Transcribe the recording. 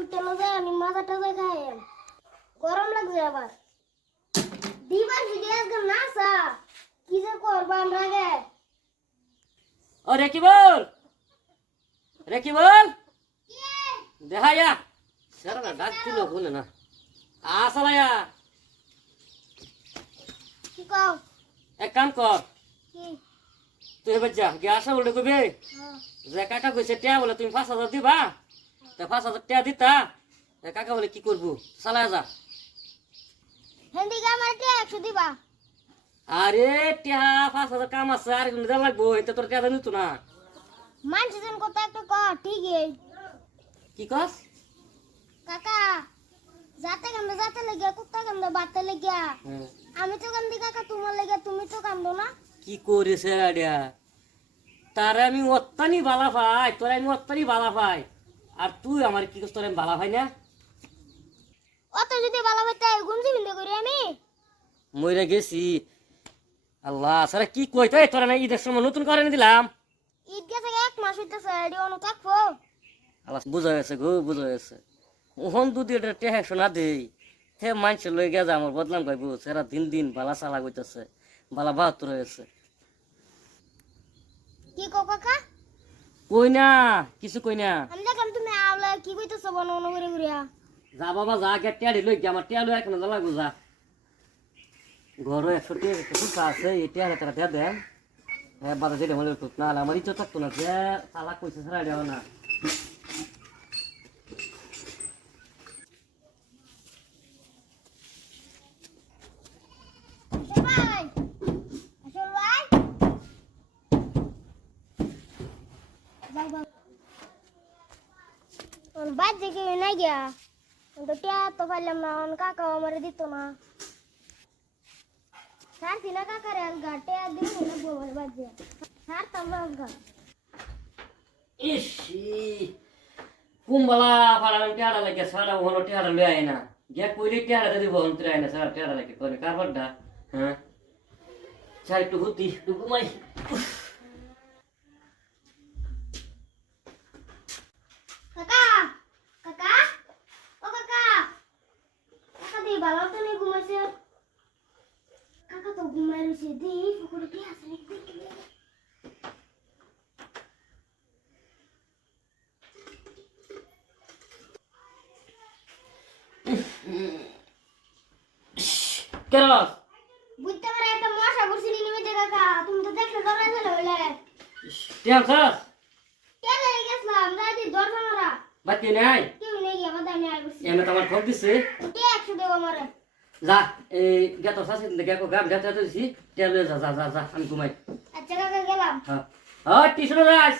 ঘুরতে না যায় আমি মাথা টাজা খাই। গরম লাগছে আবার। দিবার ভিডিও আজকে না সা কি যে করব আমরা গে ও রেকি বল রেকি বল দেখা যা সারা ডাক দিল শুনে না। আসলায়া কি কও? এক কাম কর। কি? তুই এবার যা গ্যাস বলে কবি হ্যাঁ। যে কাকা কইছে টিয়া বলে তুমি পাঁচ হাজার দিবা? তা পাঁচ হাজার টিয়া দিতা? কাকা বলে কি করব? চালা যা। দিবা। আরে টিয়া পাঁচ হাজার কাম আছে আর দেওয়া লাগবো? এতে তোর টিয়া নিত না। মানুষ জন কত একটা ক ঠিক কি কস? কাকা যাতে কান্দে যাতে লেগে কুত্তা কান্দে বাতে লেগে। হ্যাঁ। আমি তো কান্দি কাকা তোমার লেগে তুমি তো কান্দো না। কি করেছে আডিয়া তারে আমি অত্যানি বালা পাই তোর আমি অত্যানি বালা পাই। আর তুই আমার কি করছ তোর বালা পাই না? অত যদি ভালো হইতে গুঞ্জি বিন্দু করি আমি। মইরা গেছি। আল্লাহ সারা কি কইতে তোরা না ঈদের সময় নতুন করে নি দিলাম? ঈদ গেছে এক মাস হইতেছে এডি অনু থাকব আল্লাহ বুঝা গেছে গো বুঝা গেছে। ওহন দুদি এটা টেহে শোনা দেই হে মানছে লই গেছে আমার বদনাম গাইব সেরা দিন দিন বালা চালা কইতেছে বালা বাহাত্তর হয়েছে কি কো কাকা? কই না কিছু কই না আমি দেখলাম তুমি আওলা কি কইতেছো বন অনু করে ঘুরিয়া? যা বাবা যা কে টিয়াড়ি লই আমার লই এখন জ্বালা যা। ঘর একশো ফুটা আছে এই টিয়া তারা টিয়া দেন। হ্যাঁ বাধা দিলে হলে ঠিক না আমার ইচ্ছা থাকতো না যে চালা কইছে ছাড়া দেওয়া না। ভাই আসল বাদ থেকে নাই গিয়া তো টিয়া তো পাইলাম না অন কাকা আমার দিত না সারছি না কাকা রে আলগা টিয়া দিন না বাদ দিয়া সারতাম না আলগা ইসি কুম্বালা পাড়ান টিয়াড়া লাগে সারা হলো টিয়াড়া লই আয় না। গিয়া কইলে টিয়াড়া দিব অন্তরে আয় না সারা টিয়াড়া লাগে করে কার বাড্ডা হ্যাঁ? চাই একটু হুতি একটু ঘুমাই কাকা কাকা ও কাকা কাকা দি ভালো তো নেই ঘুমাইছে কাকা তো ঘুমাই রয়েছে দি পুকুরে কি দেখি কেন বুঝতে পারে একটা মশা পড়ছে নিমিতে কাকা তুমি তো দেখলে দৌড়া দিলে হইলে টিয়াম সাস কে লেগে গেছিলাম দাদি দরজা মারা। বাতি নাই? কেউ নেই গিয়ে আমি আর বসছি এমনি তোমার খোঁজ দিছে? কে একশো দেবো আমারে? যা এই গেত শাসি গেকো গাম যাতে দিছি টিয়া লই যা যা যা যা আমি ঘুমাই আচ্ছা গেলাম হ্যাঁ হ্যাঁ টিউশনে যাস